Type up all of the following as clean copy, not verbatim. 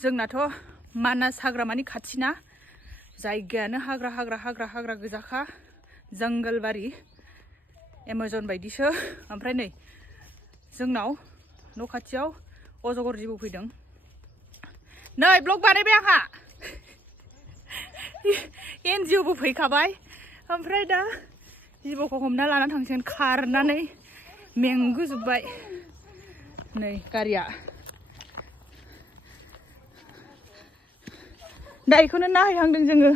जोंनाथ' मानास हाग्रामानि खाथिना जायगायानो हाग्रा गोजाखा जंगलबारि एमाजन बायदिसो ओमफ्राय नै जोंनाव न' खाथियाव अजगर जिबौ फैदों नै ब्लग बानायबाय आंहा एनजिअबो फैखाबाय ओमफ्राय दा जिबौखौ हमना लाना थांसिगोन खारनानै मेंगुजोब्बाय नै गारिया दा बेखौनो नायहांदों जोङो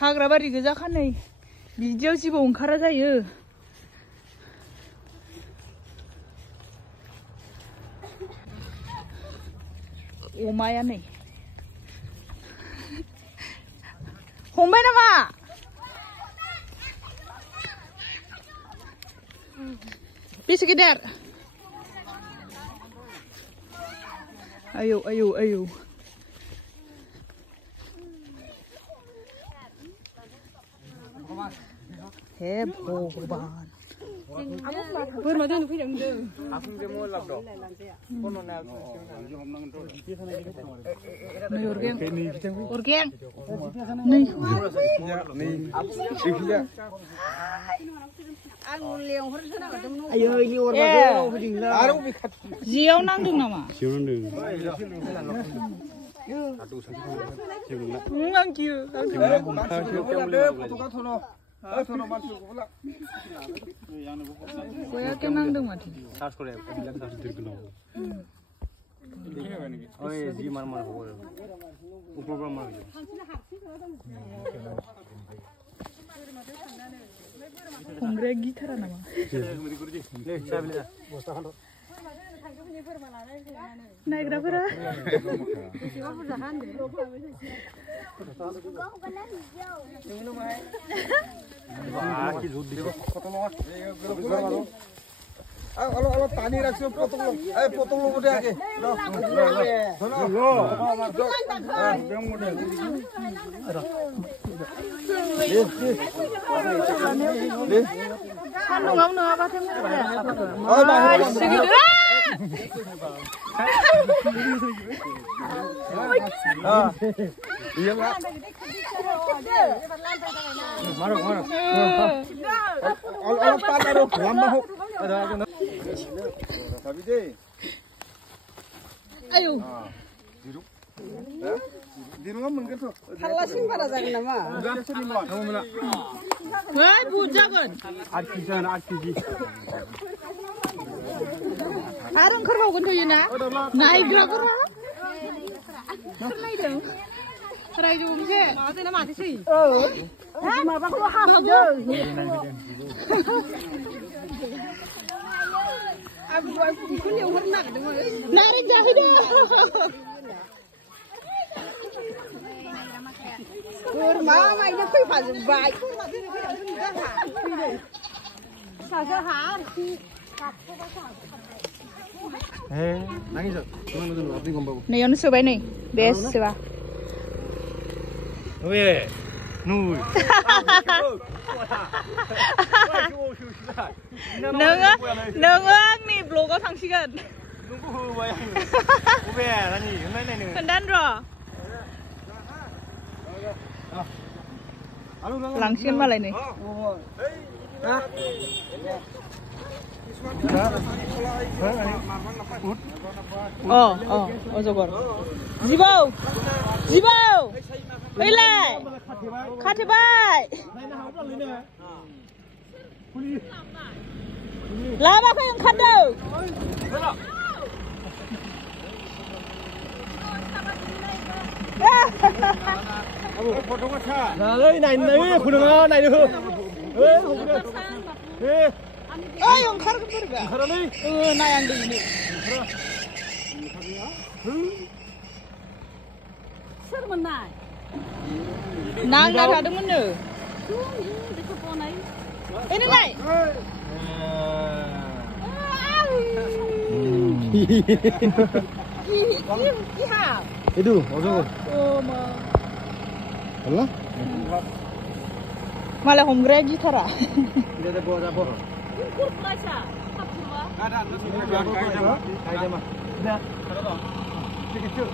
हाग्राबारि गोजाखा नै बिदियाव जिबौ ओंखारा जायो अमाया नै हमबाय नामा बेसे गेदेर आयौ आयौ आयौ हे भगवान बोरमा दोननो फैदों अरगें जियाव नांदों नामा गया नांदों माथो हमग्राया गिथारा नामा नायग्राफोरा पानी रखो पोतंग लोग उठे आके सान्दुंआव नङाबाथाय ayo di rumah mungkin tuh halasin pada jangan nama wah bujaban arti arung kerbau kan tuh ya naik gerak terlalu Serai juga sih. Mati nama mati sih. Mabak lu hamil. Aku ikut yang warna gitu. Narik jahit deh. Kurma, ini kau pasang baik. Saja har. Nangis tak? Mana tu? Apa yang kau? Nih, onu coba nih. Best coba. 왜? 누구? 너가 니 블로거 상시간. 누구 뭐야? 왜? 아니, 맨날 근단로. Langsung malah ini. Oh, Ojogor. Zibau. Belai. Katibai. Lama kau yang kado. Foto macam. Nah, ini kuda mana itu? Yang kar ke berga? Kar ni? Nah yang ini. Sermenai. Nang nak ada mana? Ini nai. Itu, Ojogor. Allah? Malah homgrek gitara. Dia ada bawa apa? Kur placa. Ada. Ada mah. Dah. Kecil.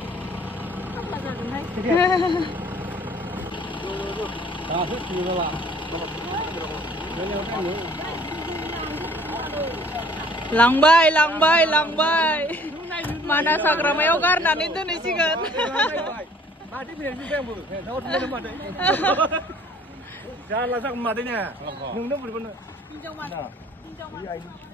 Langbai. Mana Sagrameo karena itu nih sih kan. Mati biar bisa yang bulu. Dapat dia mati. Jangan langsung matinya. Nunggu bener-bener. Tinjau mas. Tinjau mas.